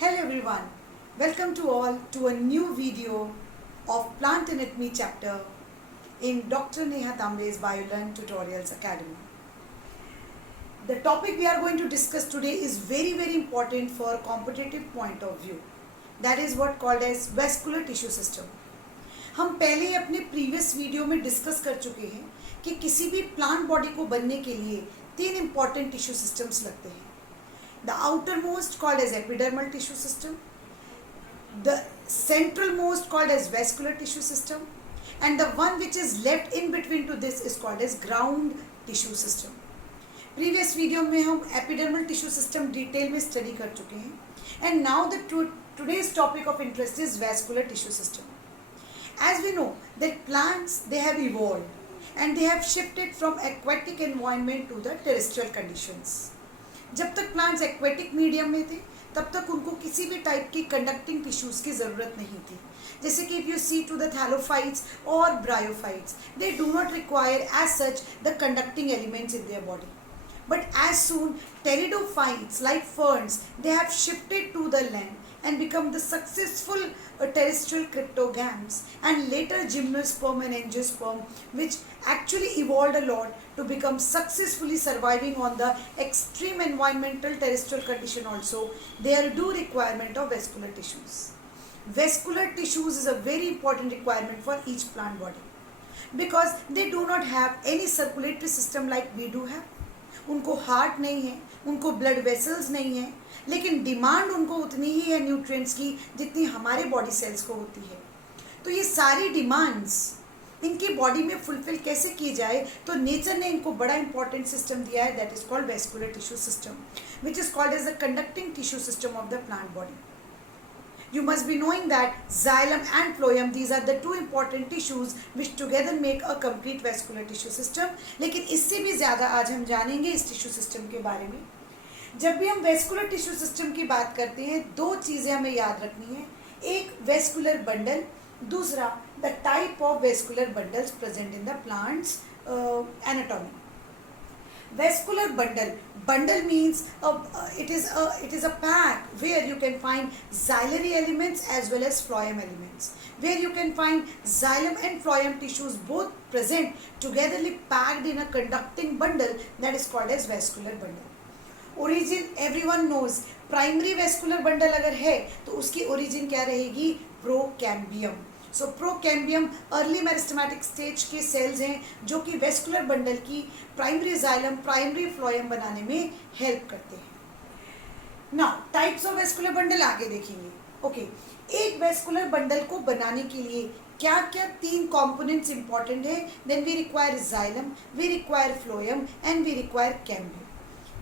Hello everyone, welcome to all to a new video of Plant Anatomy chapter in Dr. Neha Tambe's BioLearn Tutorials Academy. The topic we are going to discuss today is very important for a competitive point of view. That is what called as vascular tissue system. हम पहले ही अपने previous video में discuss कर चुके हैं कि किसी भी प्लांट बॉडी को बनने के लिए तीन इंपॉर्टेंट टिश्यू सिस्टम्स लगते हैं. The outermost called as epidermal tissue system, the centralmost called as vascular tissue system, and the one which is left in between to this is called as ground tissue system. Previous video में हम epidermal tissue system detail में study कर चुके हैं, and now the today's topic of interest is vascular tissue system. As we know that plants they have evolved and they have shifted from aquatic environment to the terrestrial conditions. जब तक plants aquatic medium में थे तब तक उनको किसी भी type की कंडक्टिंग टिश्यूज़ की ज़रूरत नहीं थी. जैसे कि if you see to the thallophytes और bryophytes they do not require as such the conducting elements in their body. But as soon pteridophytes like ferns they have shifted to the land and become the successful terrestrial cryptogams and later gymnosperm and angiosperm which actually evolved a lot to become successfully surviving on the extreme environmental terrestrial condition also, there do requirement of vascular tissues. Vascular tissues is a very important requirement for each plant body because they do not have any circulatory system like we do have. उनको heart नहीं है, उनको blood vessels नहीं है, लेकिन demand उनको उतनी ही है न्यूट्रिएंट्स की जितनी हमारे बॉडी सेल्स को होती है. तो ये सारी डिमांड्स इनकी बॉडी में फुलफिल कैसे की जाए, तो नेचर ने इनको बड़ा इंपॉर्टेंट सिस्टम दिया है that is called vascular tissue system which is called as the conducting tissue system of the plant body. You must be knowing that xylem and phloem these are the two important tissues which together make a complete vascular tissue system. लेकिन इससे भी ज़्यादा आज हम जानेंगे इस tissue system के बारे में. जब भी हम वेस्कुलर टिश्यू सिस्टम की बात करते हैं दो चीज़ें हमें याद रखनी है. एक वेस्कुलर बंडल, दूसरा the type of vascular bundles present in the plants anatomy. Vascular bundle means it is a pack where you can find xylem elements as well as phloem elements, where you can find xylem and phloem tissues both present togetherly packed in a conducting bundle that is called as vascular bundle. Origin everyone knows, primary vascular bundle अगर है तो उसकी origin क्या रहेगी, procambium. सो procambium early meristematic stage के sales हैं जो कि वेस्कुलर बंडल की प्राइमरी जाइलम प्राइमरी फ्लोएम बनाने में हेल्प करते हैं. Now types of vascular bundle आगे देखेंगे. ओके, एक वेस्कुलर बंडल को बनाने के लिए क्या क्या तीन कंपोनेंट्स इंपॉर्टेंट है. Then we require xylem, we require phloem and we require cambium.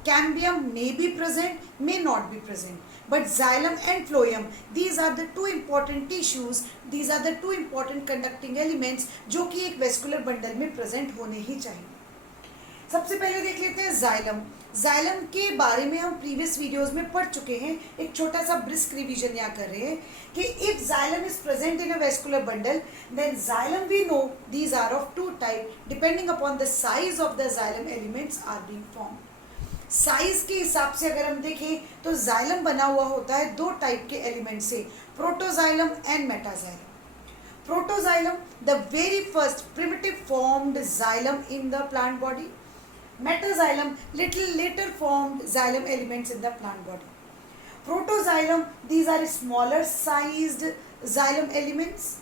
Cambium may be present, may not be present, but xylem and phloem these are the two important tissues, these are the two important conducting elements जो कि एक vascular bundle में present होने ही चाहिए. सबसे पहले देख लेते हैं जाइलम. जाइलम के बारे में हम प्रीवियस वीडियोस में पढ़ चुके हैं. एक छोटा सा ब्रिस्क रिवीजन यहाँ कर रहे हैं कि if xylem is present in a vascular bundle then xylem we know these are of two type depending upon the size of the xylem elements are being formed. Size के हिसाब से अगर हम देखें तो जाइलम बना हुआ होता है दो टाइप के एलिमेंट से, protoxylem and metaxylem. Protoxylem the very first primitive formed xylem in the plant body. Metaxylem little letter formed xylem elements in the plant body. Protoxylem these are smaller sized xylem elements.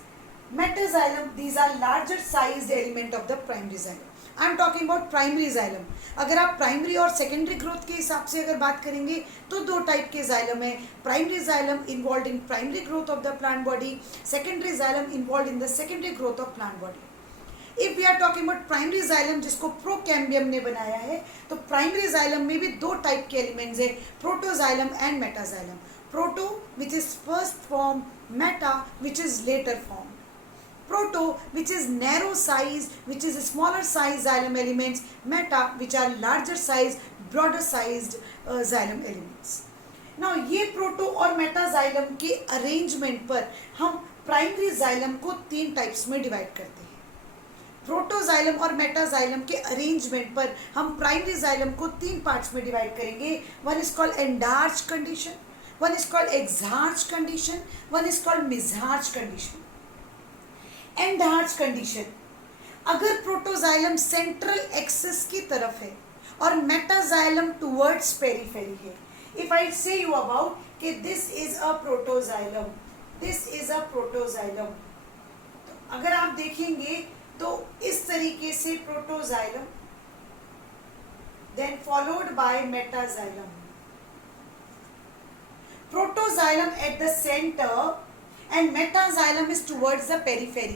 Metaxylem these are larger sized element of the primary xylem. I am talking about primary xylem. अगर आप primary और secondary growth के हिसाब से अगर बात करेंगे तो दो टाइप के जाइलम है. Primary xylem involve in primary growth of the plant body, secondary xylem involve in the secondary growth of plant body. If we are talking about primary xylem जिसको प्रोकैम्बियम ने बनाया है तो प्राइमरी जाइलम में भी दो type के elements है, protoxylem and metaxylem. Proto which is first form, meta which is later form. Proto which is narrow size, which is smaller size xylem elements, meta which are larger size broader sized xylem elements. Now ये proto और Meta xylem के arrangement पर हम primary xylem को तीन types में divide करते हैं. प्रोटोजाइलम और मेटाजाइलम के अरेंजमेंट पर हम प्राइमरी जाइलम को तीन पार्ट्स में डिवाइड करेंगे. One is called endarch condition, one is called exarch condition, one is called mesorge condition. Endarch condition, अगर प्रोटोजाइलम सेंट्रल एक्सिस की तरफ है और मेटाजाइलम टुवर्ड्स पेरिफेरी है. If I say you about कि this is a protoxylem, this is a protoxylem, तो अगर आप देखेंगे तो इस तरीके से protoxylem, then followed by metaxylem. Protoxylem at the centre and metaxylem is towards the periphery.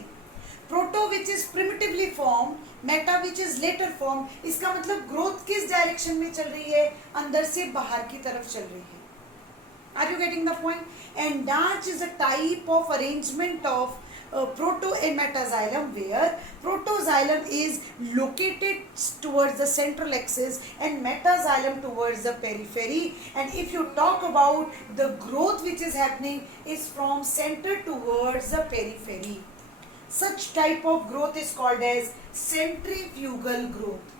Proto which is primitively formed, meta which is later formed. इसका मतलब ग्रोथ किस डायरेक्शन में चल रही है, अंदर से बाहर की तरफ चल रही है. Are you getting the point? Endarch is a type of arrangement of proto and metaxylem where protoxylem is located towards the central axis and metaxylem towards the periphery. And if you talk about the growth which is happening is from center towards the periphery. Such type of growth is called as centrifugal growth.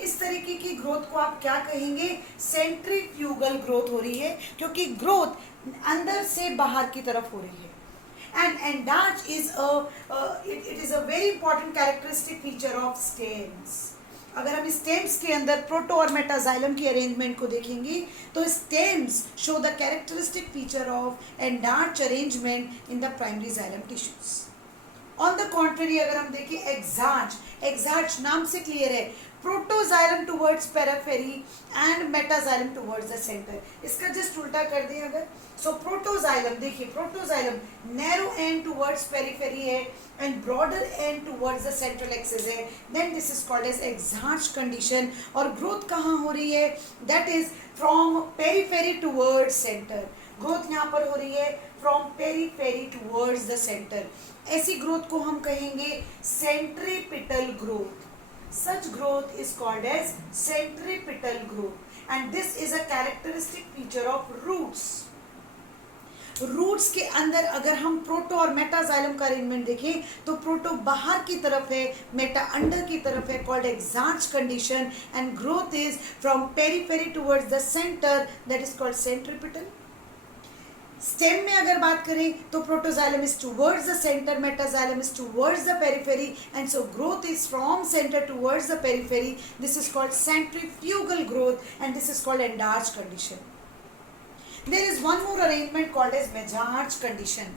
इस तरीके की growth को आप क्या कहेंगे, centrifugal growth हो रही है, क्योंकि ग्रोथ अंदर से बाहर की तरफ हो रही है. And endarch is it is a very important characteristic feature of stems. अगर हम स्टेम्स के अंदर प्रोटो और मेटाजाइलम की अरेंजमेंट को देखेंगे तो stems show the characteristic feature of endarch arrangement in the primary xylem tissues. On the contrary अगर हम देखें एक्सार्च, एक्सार्च नाम से क्लियर है, protoxylem towards periphery and metaxylem towards the centre. इसका जस्ट उल्टा कर दें अगर, सो प्रोटोजाइलम देखिए, protoxylem narrow end towards periphery है and broader end towards the central axis है, then this is called as exarch condition. और ग्रोथ कहाँ हो रही है, that is from periphery towards centre. Growth यहाँ पर हो रही है from periphery towards the centre. ऐसी ग्रोथ को हम कहेंगे centripetal growth. Such growth is called as centripetal growth, and this is a characteristic feature of roots. Roots के अंदर अगर हम प्रोटो और मेटाजाइलम का अरेंजमेंट देखें तो प्रोटो बाहर की तरफ है, मेटा अंदर की तरफ है, called exarch condition, and growth is from periphery towards the centre, that is called centripetal. Stem में अगर बात करें तो protoxylem is towards the centre, metaxylem is towards the periphery, and so growth is from centre towards the periphery. This is called centrifugal growth and this is called endarch condition. There is one more arrangement called as mesorge condition.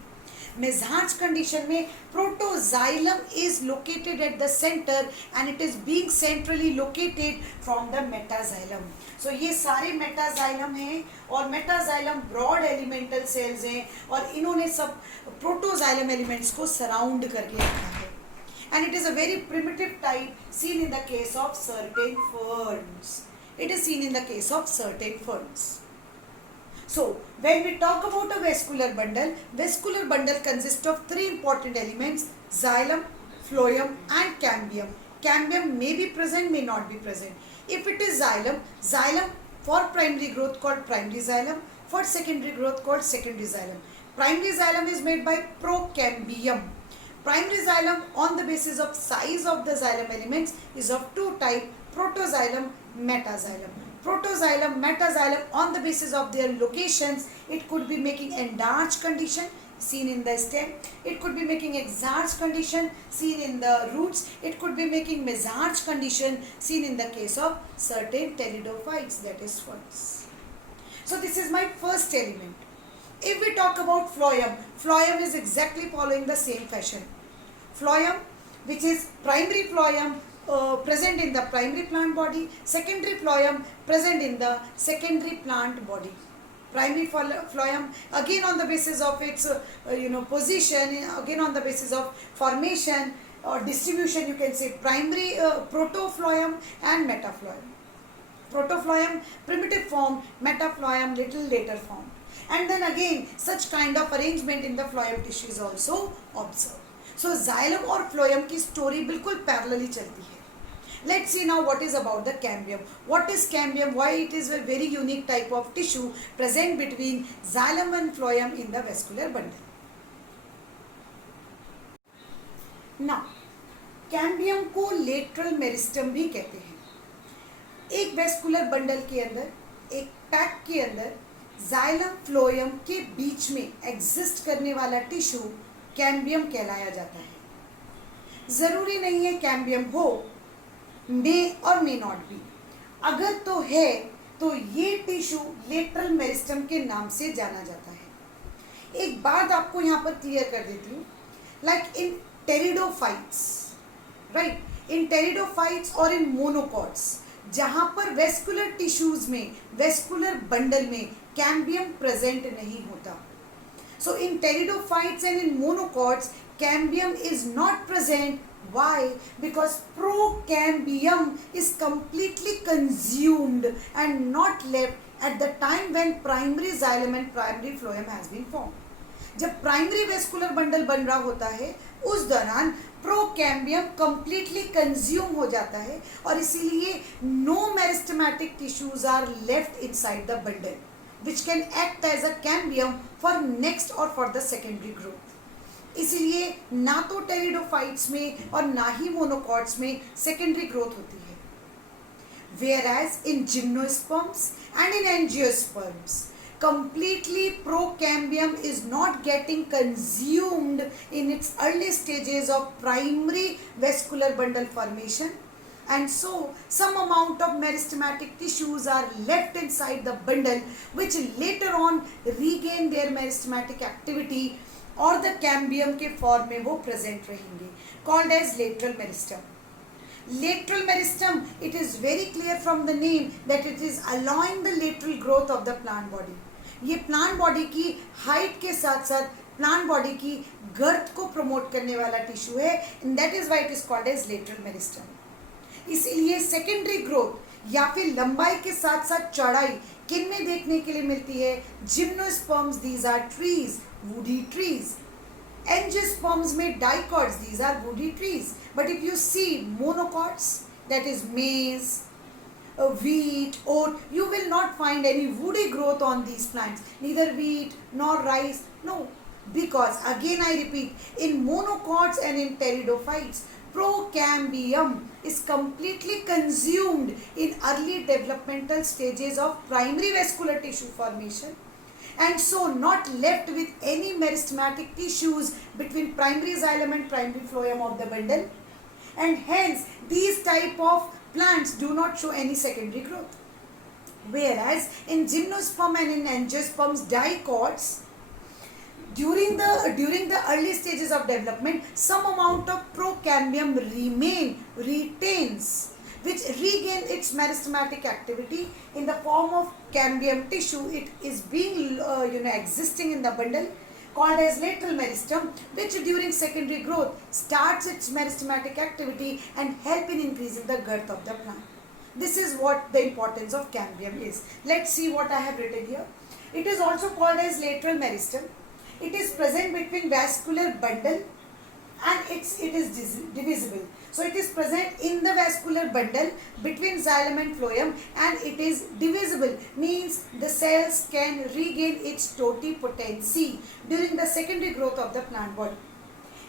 Mesorge condition में protoxylem is located at the center and it is being centrally located from the metaxylem. So ये सारे metaxylem हैं और metaxylem broad elemental cells हैं और इन्होंने सब protoxylem elements को surround करके रखा है. And it is a very primitive type seen in the case of certain ferns. It is seen in the case of certain ferns. So, when we talk about a vascular bundle consists of three important elements: xylem, phloem and cambium. Cambium may be present, may not be present. If it is xylem, xylem for primary growth called primary xylem, for secondary growth called secondary xylem. Primary xylem is made by procambium. Primary xylem on the basis of size of the xylem elements is of two types: protoxylem, metaxylem. Protoxylem, metaxylem on the basis of their locations, it could be making endarch condition seen in the stem, it could be making exarch condition seen in the roots, it could be making mesorge condition seen in the case of certain pteridophytes, that is ferns. So this is my first element. If we talk about phloem, phloem is exactly following the same fashion. Phloem, which is primary phloem, present in the primary plant body, secondary phloem present in the secondary plant body. Primary phloem again on the basis of its position, again on the basis of formation or distribution, you can say primary protophlloem and metaphlloem. Protophlloem primitive form, metaphlloem little later form, and then again such kind of arrangement in the phloem tissue is also observed. So xylem और phloem की story बिल्कुल parallelly चलती है. Let's see now what is about the cambium. What is cambium? Why it is a very unique type of tissue present between xylem and phloem in the vascular bundle. Now, cambium को lateral meristem भी कहते हैं. एक vascular bundle के अंदर, एक pack के अंदर जाइलम फ्लोएम के बीच में एग्जिस्ट करने वाला टिश्यू कैम्बियम कहलाया जाता है। जरूरी नहीं है कैम्बियम हो, मे और मे नॉट बी। अगर तो है तो ये टिश्यू लेटरल मेरिस्टम के नाम से जाना जाता है। एक बात आपको यहाँ पर क्लियर कर देती हूँ, like in pteridophytes, right, in pteridophytes और इन मोनोकॉट्स, जहाँ पर वेस्कुलर टिश्यूज में, वेस्कुलर बंडल में कैम्बियम प्रेजेंट नहीं होता। So in pteridophytes and in monocots cambium is not present. Why? Because procambium is completely consumed and not left at the time when primary xylem and primary phloem has been formed. जब primary vascular bundle बन रहा होता है उस दौरान procambium completely consume हो जाता है और इसीलिए no meristematic tissues are left inside the bundle which can act as a cambium for next और फॉर द सेकेंडरी ग्रोथ। इसीलिए ना तो टेरिडोफाइट्स में और ना ही मोनोकॉट्स में सेकेंडरी ग्रोथ होती है। Whereas in gymnosperms and in angiosperms, completely procambium is not getting consumed in its early stages of primary vascular bundle formation, and so some amount of meristematic tissues are left inside the bundle which later on regain their meristematic activity और the cambium के form में वो present रहेंगे, called as lateral meristem. Lateral meristem, it is very clear from the name that it is allowing the lateral growth of the plant body. ये plant body की height के साथ साथ plant body की गर्थ को प्रमोट करने वाला टिश्यू है, and that is why it is called as lateral meristem. इसीलिए सेकेंडरी ग्रोथ या फिर लंबाई के साथ साथ चौड़ाई किन में देखने के लिए मिलती है? Gymnosperms, these are trees, woody trees. Angiosperms में dicots, these are woody trees. But if you see monocots, that is maize, wheat, oat, you will not find any woody growth on these plants, neither wheat nor rice, no, because again I repeat, in monocots and in pteridophytes, procambium is completely consumed in early developmental stages of primary vascular tissue formation, and so not left with any meristematic tissues between primary xylem and primary phloem of the bundle, and hence these type of plants do not show any secondary growth. Whereas in gymnosperm and in angiosperms dicots, during the early stages of development, some amount of procambium retains, which regain its meristematic activity in the form of cambium tissue. It is being existing in the bundle, called as lateral meristem, which during secondary growth starts its meristematic activity and help in increasing the girth of the plant. This is what the importance of cambium is. Let's see what I have written here. It is also called as lateral meristem. It is present between vascular bundle and it is divisible. So it is present in the vascular bundle between xylem and phloem, and it is divisible, means the cells can regain its totipotency during the secondary growth of the plant body.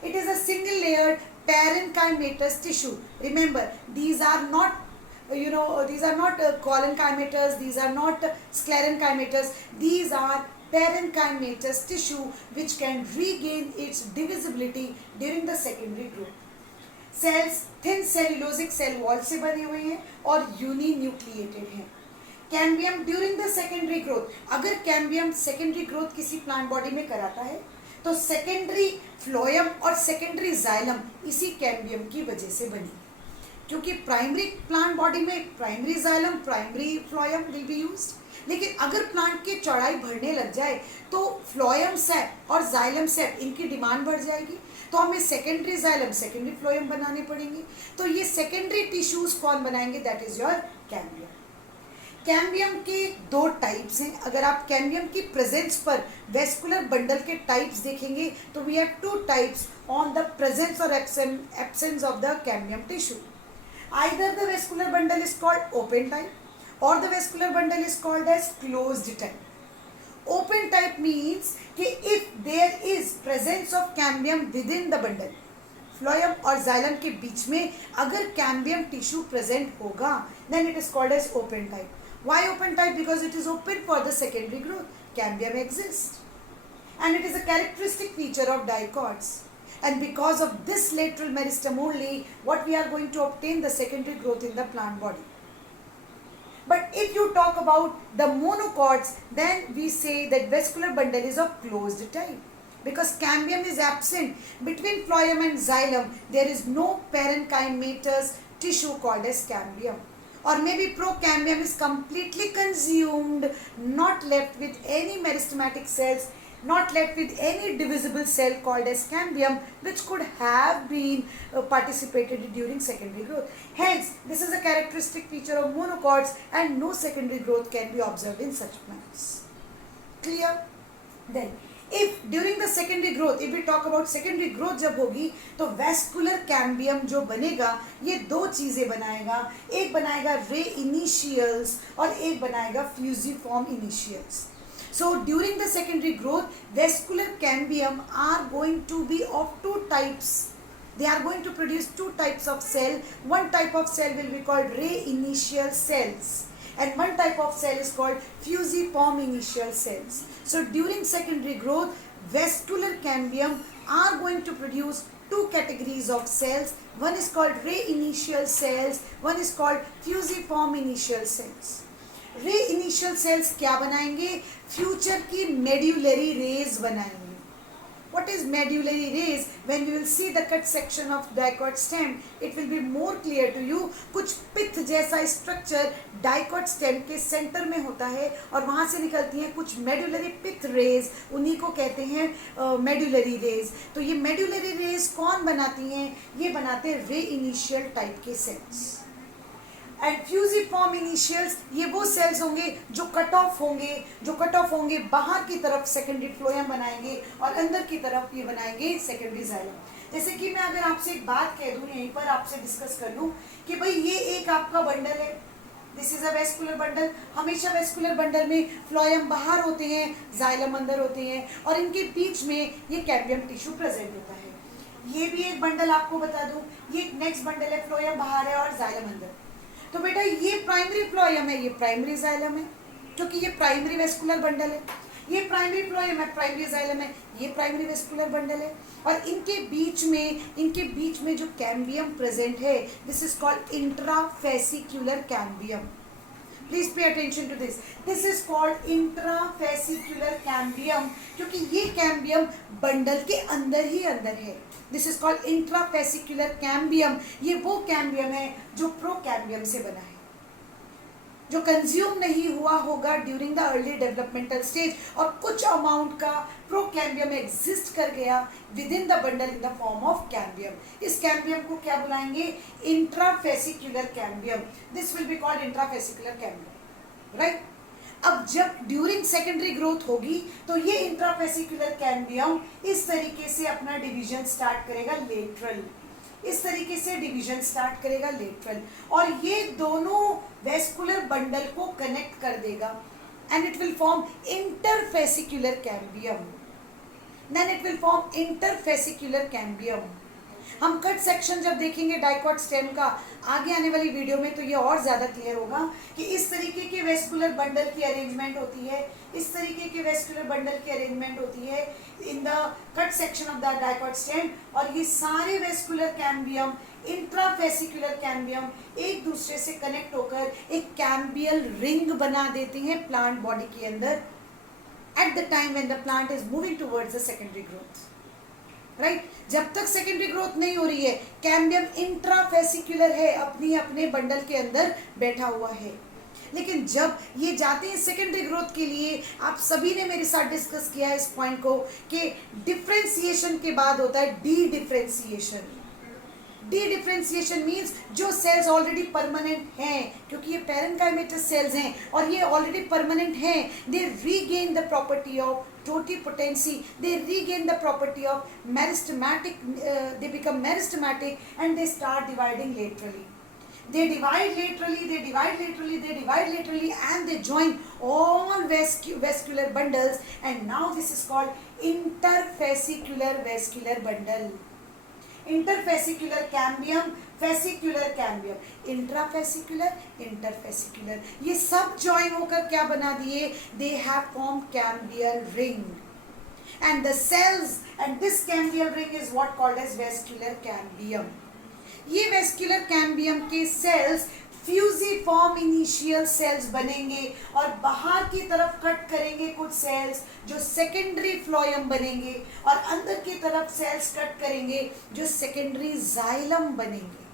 It is a single layered parenchymatous tissue. Remember, these are not collenchymatous, these are not sclerenchymatous, these are parenchymatous tissue which can regain its divisibility during the secondary growth. Cells thin cellulosic cell wall से बने हुए हैं और uninucleated हैं। Cambium during the secondary growth, अगर cambium secondary growth किसी plant body में कराता है तो सेकेंडरी फ्लोएम और सेकेंडरी जाइलम इसी कैम्बियम की वजह से बनी, क्योंकि प्राइमरी प्लांट बॉडी में primary xylem, primary phloem will be used, लेकिन अगर प्लांट की चौड़ाई बढ़ने लग जाए तो फ्लोएम सेप और जाइलम सेप इनकी डिमांड बढ़ जाएगी, तो हमें सेकेंडरी जाइलम, सेकेंडरी फ्लोएम बनाने पड़ेंगे। तो ये सेकेंडरी टिश्यूज कौन बनाएंगे? That is your cambium. Cambium के दो टाइप्स हैं। अगर आप कैम्बियम की प्रेजेंस पर वेस्कुलर बंडल के टाइप्स देखेंगे तो we have two types on the presence और absence of the cambium tissue. Either the vascular bundle is called open type और the vascular bundle is called as closed type. Open type means कि if there is presence of cambium within the bundle, phloem और xylem के बीच में अगर cambium tissue present होगा, then it is called as open type. Why open type? Because it is open for the secondary growth. cambium exists. And it is a characteristic feature of dicots. And because of this lateral meristem only, what we are going to obtain the secondary growth in the plant body. But if you talk about the monocots, then we say that vascular bundle is of closed type. Because cambium is absent between phloem and xylem, there is no parenchymatous tissue called as cambium. Or maybe procambium is completely consumed, not left with any meristematic cells, not left with any divisible cell called as cambium, which could have been participated during secondary growth. Hence, this is a characteristic feature of monocots and no secondary growth can be observed in such plants. Clear? Then, if during the secondary growth, if we talk about secondary growth जब होगी तो vascular cambium जो बनेगा ये दो चीज़ें बनाएगा, एक बनाएगा ray initials और एक बनाएगा fusiform initials. So during the secondary growth, vascular cambium are going to be of two types. They are going to produce two types of cell. One type of cell will be called ray initial cells. And one type of cell is called fusiform initial cells. So during secondary growth, vascular cambium are going to produce two categories of cells. One is called ray initial cells, one is called fusiform initial cells. रे initial sales क्या बनाएंगे? Future की medullary raise बनाएंगे. What is medullary rays? When we will see the cut section of dicot stem, it will be more clear to you. कुछ पिथ जैसा structure dicot stem के centre में होता है और वहाँ से निकलती हैं कुछ medullary पिथ रेज, उन्हीं को कहते हैं medullary rays. तो ये medullary rays कौन बनाती हैं? ये बनाते हैं रे इनिशियल टाइप के सेल्स. एंड फ्यूजिफॉर्म इनिशियल्स ये वो सेल्स होंगे जो कट ऑफ होंगे बाहर की तरफ सेकेंडरी फ्लोएम बनाएंगे और अंदर की तरफ ये बनाएंगे सेकेंडरी जाइलम. जैसे कि मैं अगर आपसे एक बात कह दूं, यहीं पर आपसे डिस्कस कर लूं कि भाई ये एक आपका बंडल है, this is a vascular bundle. हमेशा वेस्कुलर बंडल में फ्लोएम बाहर होते हैं, जाइलम अंदर होते हैं और इनके बीच में ये कैम्बियम टिश्यू प्रेजेंट होता है. ये भी एक बंडल आपको बता दूं, ये नेक्स्ट बंडल है, फ्लोएम बाहर है और जाइलम अंदर. तो बेटा ये प्राइमरी फ्लोएम है, ये प्राइमरी जाइलम है, क्योंकि ये प्राइमरी वेस्कुलर बंडल है. ये प्राइमरी फ्लोएम है, प्राइमरी जाइलम है, ये प्राइमरी वेस्कुलर बंडल है. और इनके बीच में जो कैम्बियम प्रेजेंट है, this is called intrafascicular cambium. Please pay attention to this. This is called intrafascicular cambium, क्योंकि ये कैम्बियम बंडल के अंदर ही अंदर है. This is called intrafascicular cambium. ये वो कैम्बियम है जो प्रोकैम्बियम से बना है, जो कंज्यूम नहीं हुआ होगा during the early developmental stage और कुछ अमाउंट का प्रोकैम्बियम एग्जिस्ट कर गया within the bundle in the form of cambium. इस कैम्बियम को क्या बुलाएंगे? Intrafascicular cambium. This will be called intrafascicular cambium, right. अब जब ड्यूरिंग सेकेंडरी ग्रोथ होगी तो ये इंट्राफेसिक्युलर कैम्बियम इस तरीके से अपना डिवीजन स्टार्ट करेगा लेटरल. इस तरीके से डिवीजन स्टार्ट करेगा लेटरल और ये दोनों वेस्कुलर बंडल को कनेक्ट कर देगा and it will form interfascicular cambium. Then it will form interfascicular cambium. हम कट सेक्शन जब देखेंगे डाइकॉट स्टेम का आगे आने वाली वीडियो में तो ये और ज़्यादा क्लियर होगा कि इस तरीके के वेस्कुलर बंडल की अरेंजमेंट होती है, इस तरीके के वेस्कुलर बंडल की अरेंजमेंट होती है in the cut section of the dicot stem. और ये सारे वेस्कुलर कैम्बियम, इंट्राफेसिक्युलर कैम्बियम एक दूसरे से कनेक्ट होकर एक कैम्बियल रिंग बना देते हैं प्लांट बॉडी के अंदर at the time when the plant is moving towards the secondary growth. Right जब तक सेकेंडरी ग्रोथ नहीं हो रही है कैम्बियम इंट्राफेसिक्युलर है, अपने बंडल के अंदर बैठा हुआ है. लेकिन जब ये जाते हैं सेकेंडरी ग्रोथ के लिए, आप सभी ने मेरे साथ डिस्कस किया है इस पॉइंट को कि डिफ्रेंसिएशन के बाद होता है D differentiation. D differentiation means जो सेल्स ऑलरेडी परमानेंट हैं, क्योंकि ये पैरेन्काइमेटस सेल्स हैं और ये ऑलरेडी परमानेंट हैं, they regain the property of totipotency, they regain the property of meristematic, they become meristematic and they start dividing laterally. They divide laterally and they join all vascular bundles and now this is called interfascicular vascular bundle. Interfascicular cambium, fascicular cambium, intrafascicular, interfascicular, ये सब join होकर क्या बना दिए? They have form cambial ring, and the cells and this cambial ring is what called as vascular cambium. ये vascular cambium के sales fusiform initial sales बनेंगे और बाहर की तरफ कट करेंगे कुछ सेल्स जो सेकेंडरी फ्लोयम बनेंगे और अंदर की तरफ सेल्स कट करेंगे जो सेकेंडरी जाइलम बनेंगे,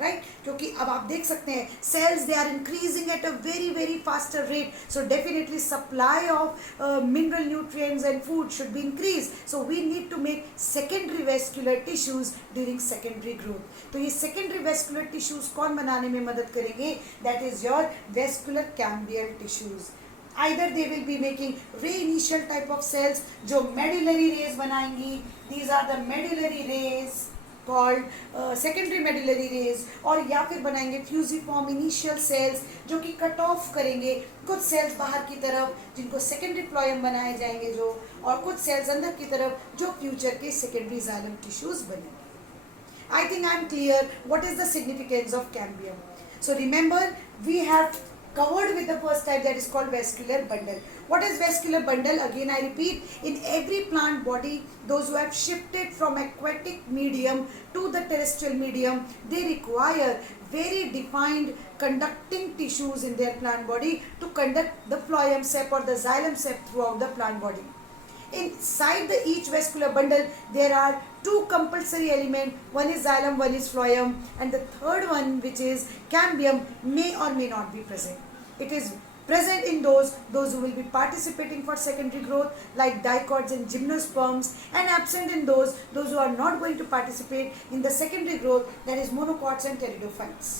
राइट क्योंकि अब आप देख सकते हैं cells they are increasing at a very very faster rate, so definitely supply of mineral nutrients and food should be increase, so we need to make secondary vascular tissues during secondary growth. तो ये secondary vascular tissues कौन बनाने में मदद करेंगे? That is your vascular cambial tissues. Either they will be making ray initial type of cells जो medullary rays बनाएंगी, these are the medullary rays called secondary medullary rays, और या फिर बनाएंगे फ्यूजिफॉर्म इनिशियल सेल्स जो कि कट ऑफ करेंगे कुछ सेल्स बाहर की तरफ जिनको सेकेंडरी फ्लोयम बनाए जाएंगे जो, और कुछ सेल्स अंदर की तरफ जो फ्यूचर के सेकेंडरी जाइलम टिश्यूज बनेंगे. I think I am clear what is the significance of cambium. So remember we have covered with the first type that is called vascular bundle. What is vascular bundle? Again I repeat, in every plant body those who have shifted from aquatic medium to the terrestrial medium, they require very defined conducting tissues in their plant body to conduct the phloem sap or the xylem sap throughout the plant body. Inside the each vascular bundle there are two compulsory elements, one is xylem, one is phloem, and the third one which is cambium may or may not be present. It is present in those who will be participating for secondary growth like dicots and gymnosperms, and absent in those who are not going to participate in the secondary growth, that is monocots and pteridophytes.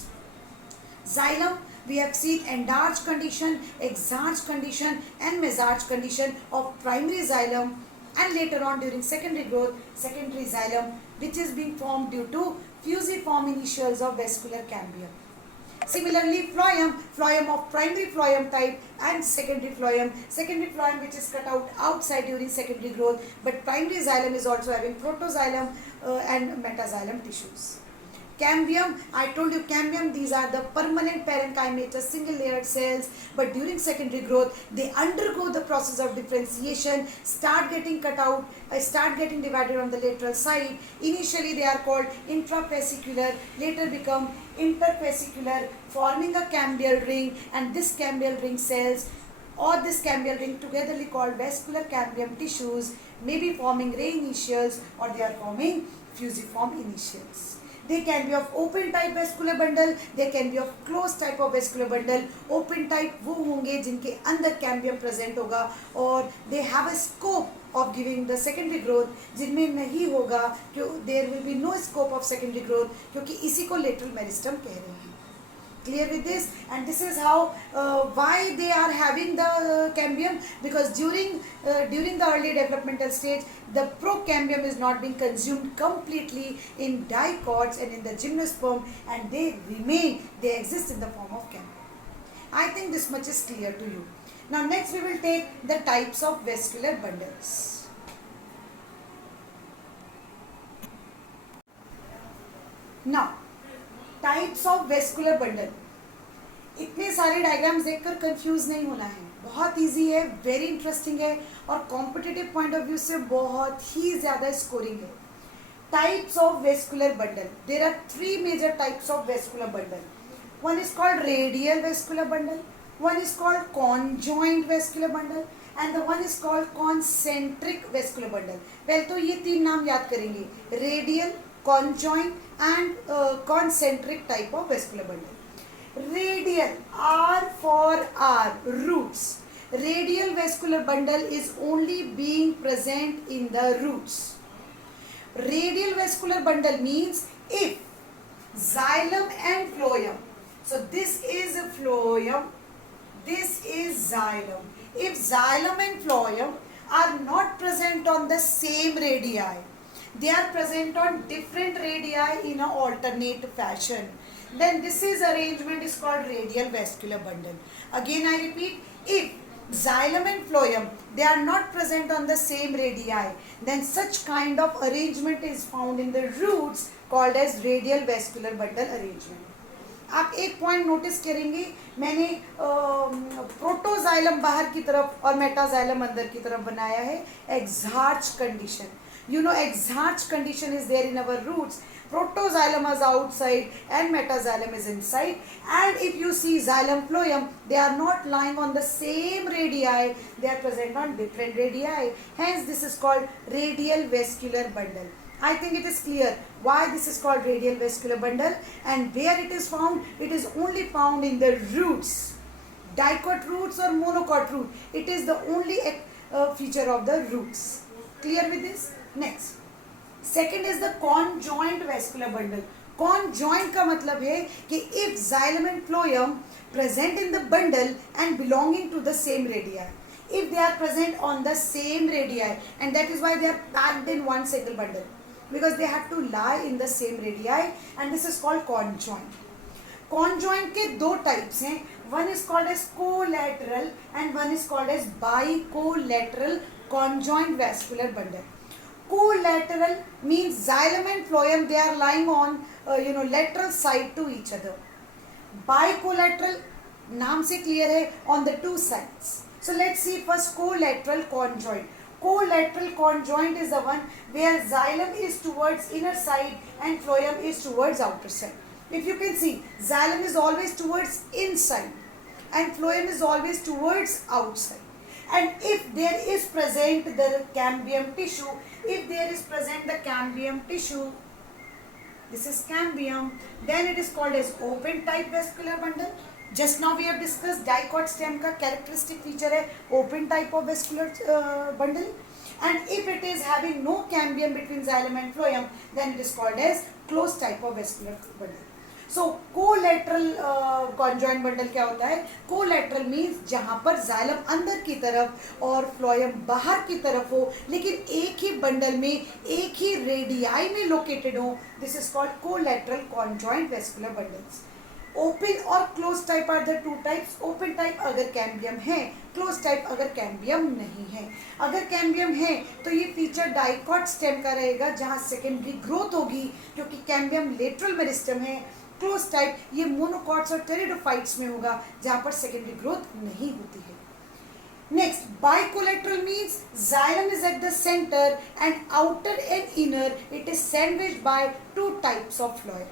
Xylem, we have seen enlarged condition, exarched condition and mesarched condition of primary xylem, and later on during secondary growth, secondary xylem which is being formed due to fusiform initials of vascular cambium. Similarly, phloem of primary phloem type and secondary phloem which is cut out outside during secondary growth, but primary xylem is also having protoxylem and metaxylem tissues. Cambium, I told you cambium, these are the permanent parenchymatous single layered cells, but during secondary growth they undergo the process of differentiation, start getting cut out, start getting divided on the lateral side. Initially they are called intrafascicular, later become interfascicular, forming a cambial ring, and this cambial ring cells or this cambial ring togetherly called vascular cambium tissues may be forming ray initials or they are forming fusiform initials. They can be of open type vascular bundle, they can be of closed type of vascular bundle. Open type वो होंगे जिनके अंदर cambium present होगा और they have a scope of giving the secondary growth, जिनमें नहीं होगा क्यों there will be no scope of secondary growth क्योंकि इसी को lateral meristem कह रहे हैं. Clear with this? And this is how why they are having the cambium, because during the early developmental stage the procambium is not being consumed completely in dicots and in the gymnosperm, and they exist in the form of cambium. I think this much is clear to you. Now next we will take the types of vascular bundles. Now types of vascular bundle. इतने सारे diagrams देखकर confuse नहीं होना है, बहुत easy है, very interesting है और कॉम्पिटिटिव पॉइंट ऑफ व्यू से बहुत ही ज़्यादा स्कोरिंग है. Types of vascular bundle, there are 3 major types of vascular bundle. One is called radial vascular bundle, one is called conjoint vascular bundle and the one is called concentric vascular bundle. पहले तो ये 3 नाम याद करेंगे, radial, conjoint and concentric type of vascular bundle. Radial, R for R, roots. Radial vascular bundle is only being present in the roots. Radial vascular bundle means if xylem and phloem, so this is a phloem, this is xylem. If xylem and phloem are not present on the same radii, they are present on different radii in an alternate fashion, then this is arrangement is called radial vascular bundle. Again I repeat, if xylem and phloem, they are not present on the same radii, then such kind of arrangement is found in the roots called as radial vascular bundle arrangement. आप एक point notice करेंगे, मैंने protoxylem बाहर की तरफ और metaxylem अंदर की तरफ बनाया है. Exarch condition, you know exarch condition is there in our roots. Protoxylem is outside and metaxylem is inside, and if you see xylem phloem, they are not lying on the same radii, they are present on different radii, hence this is called radial vascular bundle. I think it is clear why this is called radial vascular bundle, and where it is found, it is only found in the roots, dicot roots or monocot root. It is the only feature of the roots. Clear with this? Next, second is the conjoint vascular bundle. Conjoint का मतलब है कि if xylem and phloem present in the bundle and belonging to the same radii, if they are present on the same radii, and that is why they are packed in one single bundle, because they have to lie in the same radii, and this is called conjoint. Conjoint के दो types हैं, one is called as collateral and one is called as bicollateral conjoint vascular bundle. Collateral means xylem and phloem, they are lying on lateral side to each other. Bicollateral, नाम से clear है, on the two sides. So let's see first collateral conjoint. Collateral conjoint is the one where xylem is towards inner side and phloem is towards outer side. If you can see, xylem is always towards inside and phloem is always towards outside. And if there is present the cambium tissue, if there is present the cambium tissue, this is cambium, then it is called as open type vascular bundle. Just now we have discussed dicot stem का characteristic feature है open type of vascular bundle. And if it is having no cambium between xylem and phloem, then it is called as closed type of vascular bundle. So collateral conjoint bundle क्या होता है? Collateral means जहां पर xylem अंदर की तरफ और phloem बाहर की तरफ हो, लेकिन एक ही बंडल में एक ही रेडियाई में लोकेटेड हो. This is called collateral conjoint vascular bundles. Open और close type are the two types. Open type अगर कैम्बियम है, क्लोज टाइप अगर कैम्बियम नहीं है. अगर कैम्बियम है तो ये फीचर डाइकॉट स्टेम का रहेगा जहां सेकेंडरी ग्रोथ होगी, क्योंकि कैम्बियम लेटरल मेरिस्टम है. क्लोज टाइप ये मोनोकॉट्स और टेरिडोफाइट्स में होगा जहां पर सेकेंडरी ग्रोथ नहीं होती है. Next, bicollateral means xylem is at the center and outer and inner it is sandwiched by two types of phloem.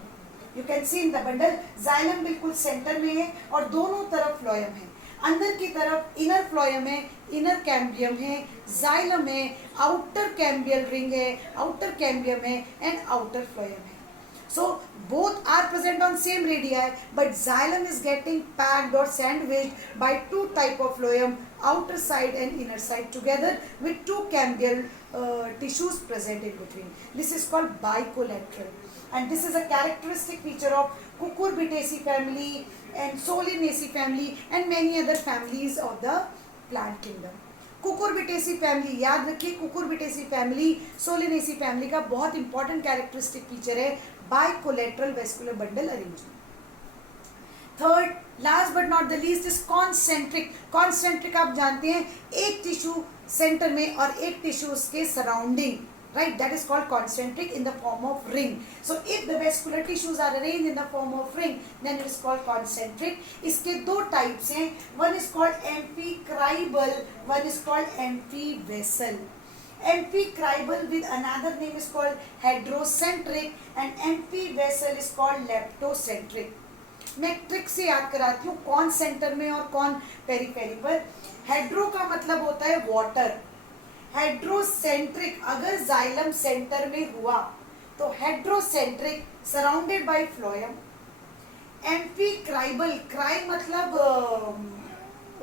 You can see in the bundle, xylem बिल्कुल centre में है और दोनों तरफ फ्लोएम है. अंदर की तरफ इनर फ्लोएम है, इनर कैम्बियम है, xylem है, आउटर कैम्बियल रिंग है, आउटर कैम्बियम है एंड आउटर फ्लोएम है. So both are present on same radii, but xylem is getting packed or sandwiched by two type of phloem, outer side and inner side together with two cambial tissues present in between. This is called bicollateral, and this is a characteristic feature of Cucurbitaceae family and Solanaceae family and many other families of the plant kingdom. Cucurbitaceae family याद रखिए, Cucurbitaceae family Solanaceae family का बहुत important characteristic feature है bicollateral vascular bundle arrangement. Third, last but not the least, is concentric. Concentric आप जानते हैं, एक tissue centre में और एक टिश्यू उसके surrounding, right? That is called concentric in the form of ring. So if the vascular tissues are arranged in the form of ring, then it is called concentric. इसके दो types हैं, one is called amphicribal, one is called amphivessel. Amphicribal with another name is called heterocentric and amphivessel is called leptocentric. मैं trick से याद कराती हूँ, कौन centre में और कौन पेरीफेरी पर. हेड्रो का मतलब होता है वाटर. हेड्रोसेंट्रिक अगर जाइलम सेंटर में हुआ तो hadrocentric surrounded by phloem. Amphicribral, cry मतलब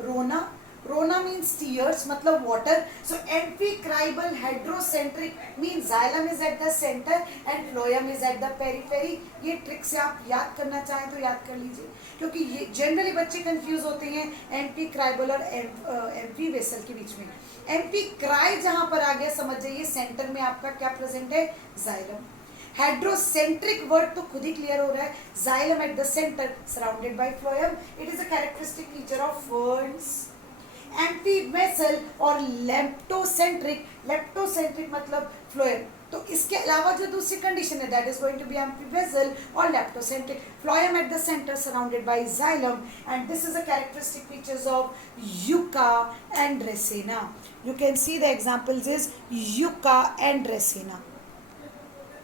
रोना, रोना मीन्स टीयर्स मतलब water. So amphicribral hadrocentric means xylem is at the centre and phloem is at the periphery. ये ट्रिक से आप याद करना चाहें तो याद कर लीजिए, क्योंकि ये जनरली बच्चे कंफ्यूज होते हैं एम्फीक्राइबल और एम्फीवेसल के बीच में. एम्फीक्राई जहां पर आ गया समझ जाइए सेंटर में आपका क्या प्रेजेंट है, जाइलम. हेड्रोसेंट्रिक वर्ड तो खुद ही क्लियर हो रहा है, xylem at the centre surrounded by phloem. It is a characteristic feature of ferns. Amphivasal और लेप्टोसेंट्रिक, लेप्टोसेंट्रिक मतलब फ्लोएम। तो इसके अलावा जो दूसरी कंडीशन है that is going to be amphivasal और leptocentric, phloem at the centre surrounded by xylem, and this is a characteristic features of Yucca and Dracaena. You can see the examples is Yucca and Dracaena.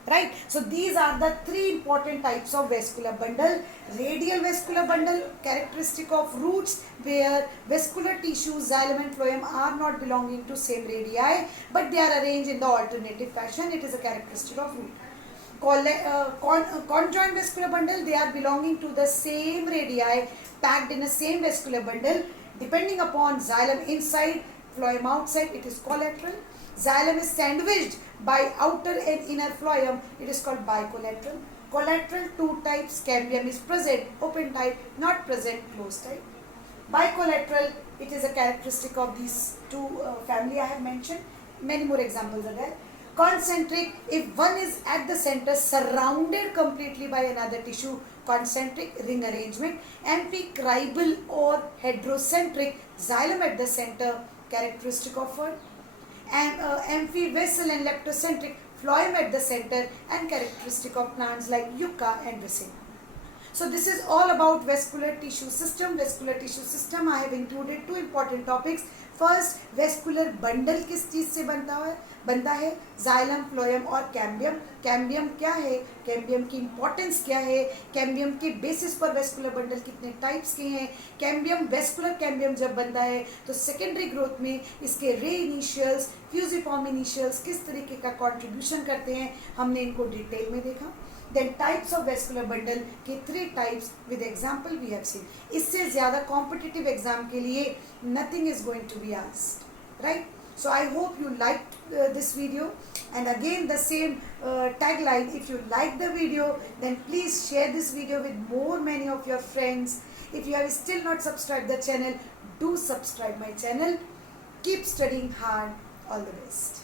Right, so these are the three important types of vascular bundle. Radial vascular bundle, characteristic of roots where vascular tissues, xylem and phloem are not belonging to same radii, but they are arranged in the alternative fashion. It is a characteristic of root. Conjoint vascular bundle, they are belonging to the same radii, packed in a same vascular bundle, depending upon xylem inside, phloem outside, it is collateral. Xylem is sandwiched by outer and inner phloem, it is called bicollateral. Collateral, two types, cambium is present, open type, not present, closed type. Bicollateral, it is a characteristic of these two family I have mentioned. Many more examples are there. Concentric, if one is at the center surrounded completely by another tissue, concentric ring arrangement. Amphicribal or heterocentric, xylem at the center, characteristic of one. And amphiversal and leptocentric, phloem at the center, and characteristic of plants like Yucca and Dracaena. So this is all about vascular tissue system. Vascular tissue system I have included two important topics. First, vascular bundle किस चीज़ से बनता है xylem, phloem और cambium. Cambium क्या है, cambium की importance क्या है, cambium के basis पर vascular bundle कितने types के हैं, cambium, vascular cambium जब बनता है तो secondary growth में इसके ray initials, fusiform initials किस तरीके का contribution करते हैं, हमने इनको detail में देखा. Then types of vascular bundle के 3 types with example we have seen. इससे ज़्यादा competitive exam के लिए nothing is going to be asked, right? So I hope you liked this video, and again the same tagline, if you like the video then please share this video with many of your friends. If you have still not subscribed the channel, do subscribe my channel. Keep studying hard. All the best.